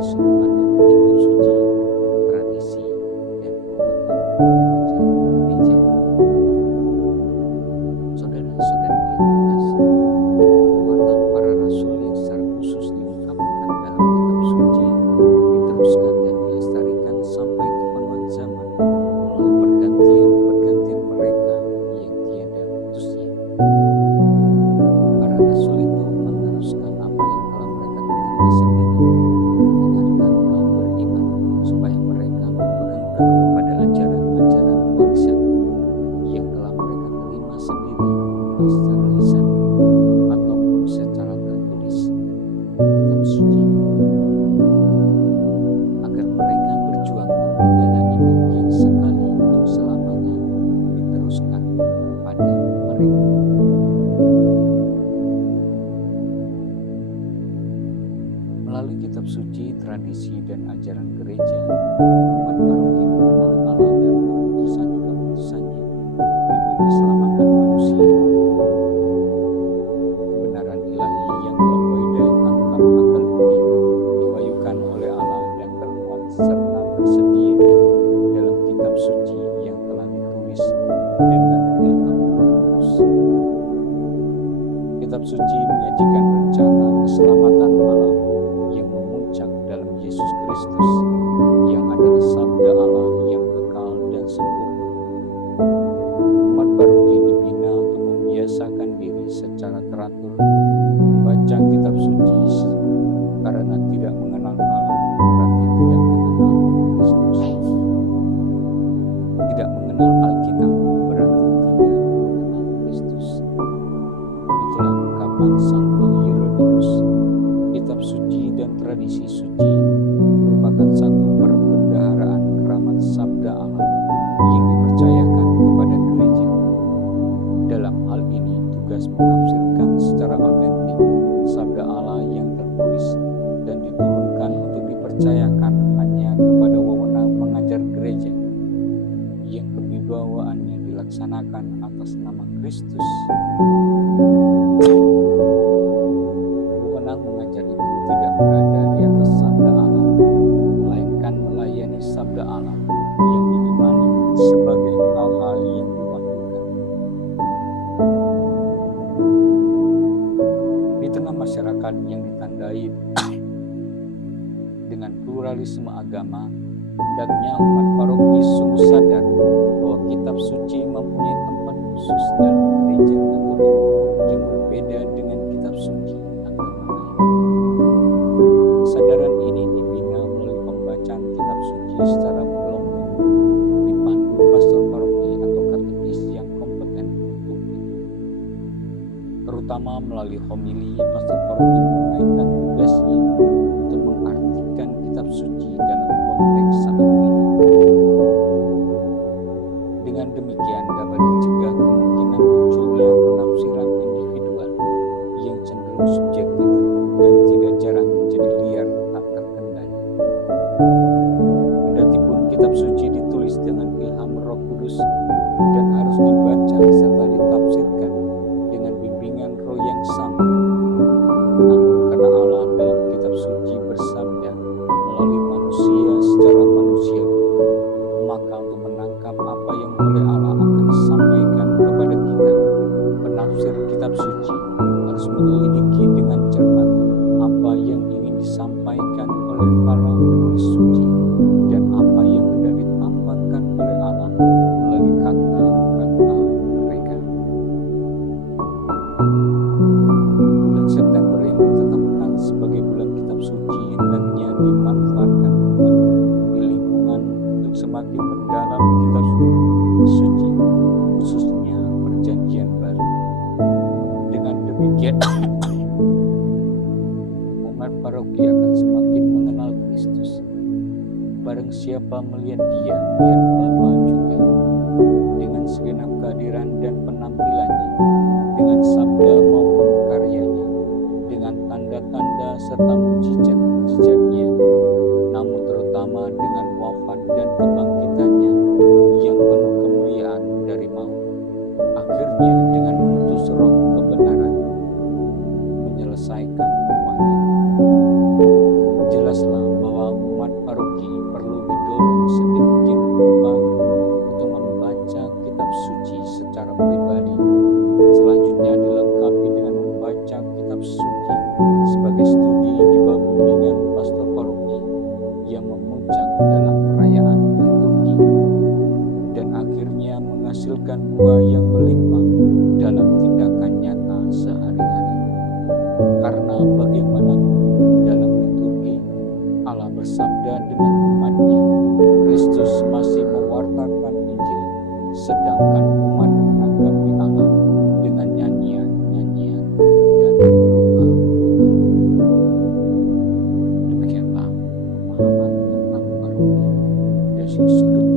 dari sudut pandang kitab suci, tradisi, dan wewenang membaca gereja. Saudara-saudari yang terkasih, pewartaan para rasul yang secara khusus diungkapkan dalam kitab suci diteruskan dan dilestarikan sampai kepenuhan zaman melalui pergantian mereka yang tiada putusnya. Para rasul itu meneruskan apa yang telah mereka terima sendiri, mengingatkan kaum beriman supaya mereka berpegang teguh pada ajaran-ajaran warisan yang telah mereka terima sendiri, entah secara lisan ataupun secara tertulis kitab suci, agar mereka berjuang untuk membela iman yang sekali untuk selamanya diteruskan pada mereka. Melalui kitab suci, tradisi, dan ajaran gereja, umat paroki mengenal Allah dan keputusan-keputusannya demi keselamatan manusia. Kebenaran ilahi yang melampaui daya tangkap akal bumi diwahyukan oleh Allah dan termuat serta tersedia dalam kitab suci yang telah ditulis dengan ilham Roh Kudus. Kitab suci menyajikan rencana keselamatan Allah yang memuncak dalam Yesus Kristus, yang adalah sabda Allah yang kekal dan sempurna. Umat paroki dibina untuk membiasakan diri secara teratur membaca kitab suci, karena tidak mengenal Allah berarti tidak mengenal Kristus. Tidak mengenal Alkitab berarti tidak mengenal Kristus. Itulah ungkapan Santo Hieronymus. Kitab suci dan tradisi suci merupakan satu perbendaharaan keramat sabda Allah yang dipercayakan kepada gereja. Dalam hal ini, tugas menafsirkan secara autentik sabda Allah yang tertulis dan diturunkan untuk dipercayakan hanya kepada wewenang mengajar gereja yang kewibawaannya dilaksanakan atas nama Kristus. Wewenang mengajar itu tidak berada di atas sabda Allah, melainkan melayani sabda Allah yang diimani sebagai hal-hal yang diwahyukan. Di tengah masyarakat yang ditandai dengan pluralisme agama, hendaknya umat paroki sungguh sadar bahwa kitab suci mempunyai tempat khusus dalam gereja Katolik yang berbeda dengan kitab suci agama lain. Kesadaran ini dibina melalui pembacaan kitab suci secara berkelompok, dipandu pastor paroki atau katekis yang kompeten untuk itu. Terutama melalui homili, pastor paroki menunaikan tugasnya untuk mengartikan kitab suci dalam konteks saat ini. Dengan demikian dapat dicegah kemungkinan munculnya penafsiran individual yang cenderung subjektif dan tidak jarang menjadi liar tak terkendali. Kendatipun kitab suci ditulis dengan ilham Roh Kudus dan harus dibaca serta ditafsirkan dengan bimbingan roh yang sama, namun karena Allah dalam kitab suci bersabda melalui manusia secara manusiawi, maka untuk menangkap apa yang oleh Allah akan disampaikan kepada kita, penafsir kitab suci harus menyelidiki dengan cermat apa yang ingin disampaikan oleh para penulis suci dan apa yang hendak ditampakkan oleh Allah melalui kata-kata mereka. Bulan September yang ditetapkan sebagai bulan kitab suci hendaknya dimanfaatkan kembali di lingkungan untuk semakin mendalam kitab suci, khususnya Perjanjian Baru. Dengan demikian, umat paroki akan semakin mengenal Kristus. Barang siapa melihat Dia, melihat Bapa juga. Dengan segenap kehadiran dan penampilannya, dengan sabda maupun karyanya, dengan tanda-tanda serta mujizat-mujizatnya, namun terutama dengan wafat dan kebangkitannya yang penuh kemuliaan dari maut. Akhirnya dengan mengutus roh kebenaran menyelesaikan semuanya. Jelaslah bahwa dari sudut